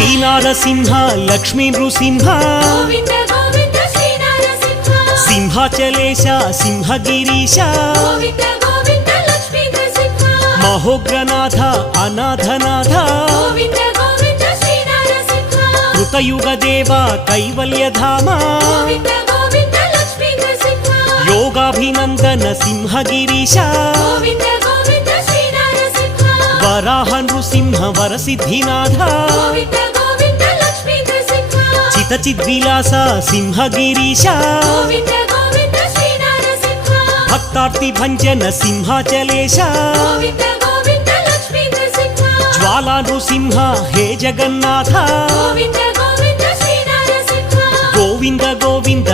Sri Narasimha Lakshmi Nrusimha Govinda Govinda Shri Narasimha సింహాచలేశ సింహగిరీశ Govinda Govinda Lakshmi Narasimha మహోగ్రనాథ అనాథనాథ Govinda Govinda Shri Narasimha కృతయుగదేవ కైవల్యధామ Govinda Govinda Lakshmi Narasimha యోగాభినందన సింహగిరీశ Govinda Govinda Shri Narasimha వరాహ Nrusimha వరసిద్ధినాథ Govinda Govinda Lakshmi Narasimha చితచిద్విలాస సింహగిరీశ Govinda Govinda Shri Narasimha భక్తార్తి భంజన సింహాచలేశ Govinda Govinda Lakshmi Narasimha జ్వాలా Nrusimha హే Jagannath Govinda Govinda Shri Narasimha Govinda Govinda